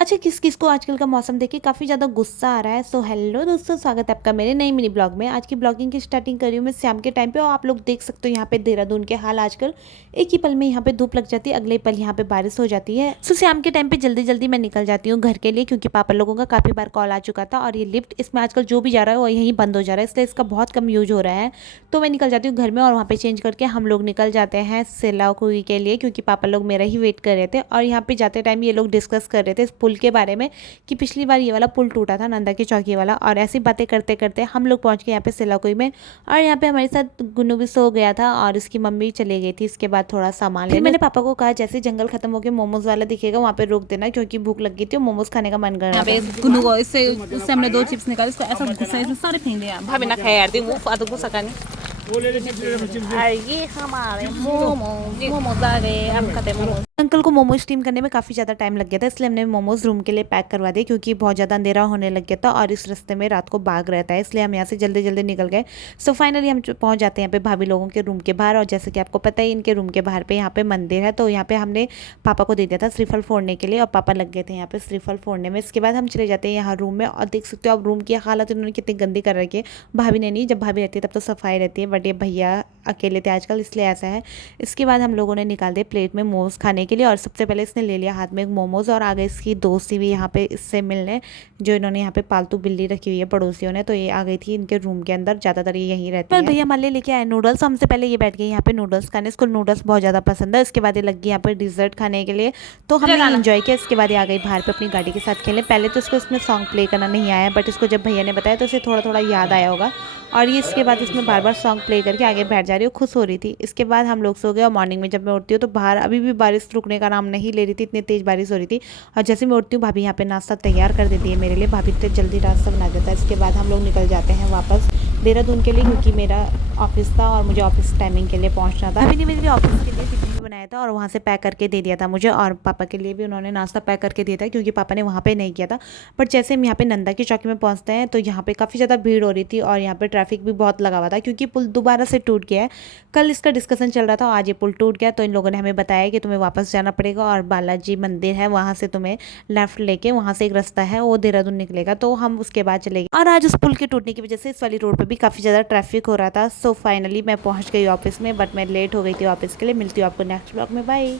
अच्छा, किस-किस को आजकल का मौसम देख के काफ़ी ज़्यादा गुस्सा आ रहा है। सो हेलो दोस्तों, स्वागत है आपका मेरे नए मिनी ब्लॉग में। आज की ब्लॉगिंग की स्टार्टिंग कर रही हूँ मैं शाम के टाइम पे, और आप लोग देख सकते हो यहाँ पे देहरादून के हाल आजकल। एक ही पल में यहाँ पे धूप लग जाती है, अगले पल यहाँ पे बारिश हो जाती है। सो शाम के टाइम पे जल्दी-जल्दी मैं निकल जाती हूँ घर के लिए, क्योंकि पापा लोगों का काफ़ी बार कॉल आ चुका था और ये लिफ्ट इसमें आजकल जो भी जा रहा है वो यहीं बंद हो जा रहा है, इसलिए इसका बहुत कम यूज़ हो रहा है। तो मैं निकल जाती हूँ घर में और वहाँ पे चेंज करके हम लोग निकल जाते हैं सिलाकुई के लिए, क्योंकि पापा लोग मेरा ही वेट कर रहे थे। और यहाँ पे जाते टाइम ये लोग डिस्कस कर रहे थे इस पुल के बारे में कि पिछली बार ये वाला पुल टूटा था नंदा की चौकी वाला, और ऐसी बातें करते करते हम लोग पहुंच गए यहाँ पे सिलाकुई में। और यहाँ पे हमारे साथ गुन्नू भी सो गया था और इसकी मम्मी चली गई थी इसके बाद थोड़ा सामान लेने। मैंने पापा को कहा जैसे जंगल खत्म हो गया मोमोज वाला दिखेगा वहाँ पे रोक देना, क्योंकि भूख लगी थी और मोमोज खाने का मन कर रहा था। गुन्नू को इससे उससे हमने 2 चिप्स निकाले, इसको ऐसा गुस्सा इसने सारे फेंक दिया। भाभी ना खाया यार, वो फादर गुस्सा करने। ये हमारे मोमोज आ गए, हम खाते मोमोज। अंकल को मोमोज स्टीम करने में काफ़ी ज़्यादा टाइम लग गया था, इसलिए हमने मोमोज रूम के लिए पैक करवा दिए, क्योंकि बहुत ज़्यादा अंधेरा होने लग गया था और इस रास्ते में रात को बाग रहता है, इसलिए हम यहाँ से जल्दी जल्दी निकल गए। सो फाइनली हम पहुँच जाते हैं यहाँ पे भाभी लोगों के रूम के बाहर। और जैसे कि आपको पता है इनके रूम के बाहर पे यहाँ पे मंदिर है, तो यहाँ पे हमने पापा को दे दिया था श्रीफल फोड़ने के लिए, और पापा लग गए थे यहाँ पे श्रीफल फोड़ने में। इसके बाद हम चले जाते हैं यहाँ रूम में, और देख सकते हो आप रूम की हालत इन्होंने कितनी गंदी कर रखी है। भाभी ने नहीं, जब भाभी रहती है तब तो सफाई रहती है, बट ये भैया अकेले थे आजकल, इसलिए ऐसा है। इसके बाद हम लोगों ने निकाल दिए प्लेट में मोमोज खाने के लिए, और सबसे पहले इसने ले लिया हाथ में एक मोमोज, और आगे इसकी दोस्ती भी यहाँ पे इससे मिलने, जो इन्होंने यहाँ पे पालतू बिल्ली रखी हुई है पड़ोसियों ने, तो ये आ गई थी इनके रूम के अंदर। ज़्यादातर ये यहीं रहती है। भैया हमारे लिए लेके आए नूडल्स, हमसे पहले ये बैठ गई यहाँ पे नूडल्स खाने, इसको नूडल्स बहुत ज़्यादा पसंद है। इसके बाद ये लग गई यहाँ पे डिजर्ट खाने के लिए, तो हमने इन्जॉय किया। इसके बाद ये आ गई बाहर पे अपनी गाड़ी के साथ खेलने। पहले तो इसको इसमें सॉन्ग प्ले करना नहीं आया, बट इसको जब भैया ने बताया तो इसे थोड़ा थोड़ा याद आया होगा, और ये इसके बाद इसमें बार बार सॉन्ग प्ले करके आगे बैठ जा रही हो, खुश हो रही थी। इसके बाद हम लोग सो गए, और मॉर्निंग में जब मैं उठती हूँ तो बाहर अभी भी बारिश रुकने का नाम नहीं ले रही थी, इतनी तेज़ बारिश हो रही थी। और जैसे मैं उठती हूँ भाभी यहाँ पे नाश्ता तैयार कर देती है मेरे लिए, भाभी इतने जल्दी नाश्ता बना देता है। इसके बाद हम लोग निकल जाते हैं वापस देहरादून के लिए, क्योंकि मेरा ऑफिस था और मुझे ऑफिस टाइमिंग के लिए पहुँचना था। भाभी ने मेरे लिए ऑफिस के लिए टिफिन भी बनाया था और वहाँ से पैक करके दे दिया था मुझे, और पापा के लिए भी उन्होंने नाश्ता पैक करके दिया था, क्योंकि पापा ने वहाँ पे नहीं किया था। बट जैसे हम यहाँ पे नंदा की चौकी में पहुँचते हैं तो यहाँ पे काफ़ी ज़्यादा भीड़ हो रही थी, और यहाँ पे ट्रैफिक भी बहुत लगा हुआ था, क्योंकि पुल दोबारा से टूट गया है। कल इसका डिस्कशन चल रहा था, आज ये पुल टूट गया, तो इन लोगों ने हमें बताया कि तुम्हें वापस जाना पड़ेगा, और बालाजी मंदिर है वहाँ से तुम्हें लेफ्ट लेके वहाँ से एक रास्ता है वो देहरादून निकलेगा, तो हम उसके बाद चले गए। और आज उस पुल के टूटने की वजह से इस वाली रोड पे भी काफ़ी ज़्यादा ट्रैफिक हो रहा था। सो फाइनली मैं पहुँच गई ऑफिस में, बट मैं लेट हो गई थी ऑफिस के लिए। मिलती हूँ आपको नेक्स्ट ब्लॉग में, बाय।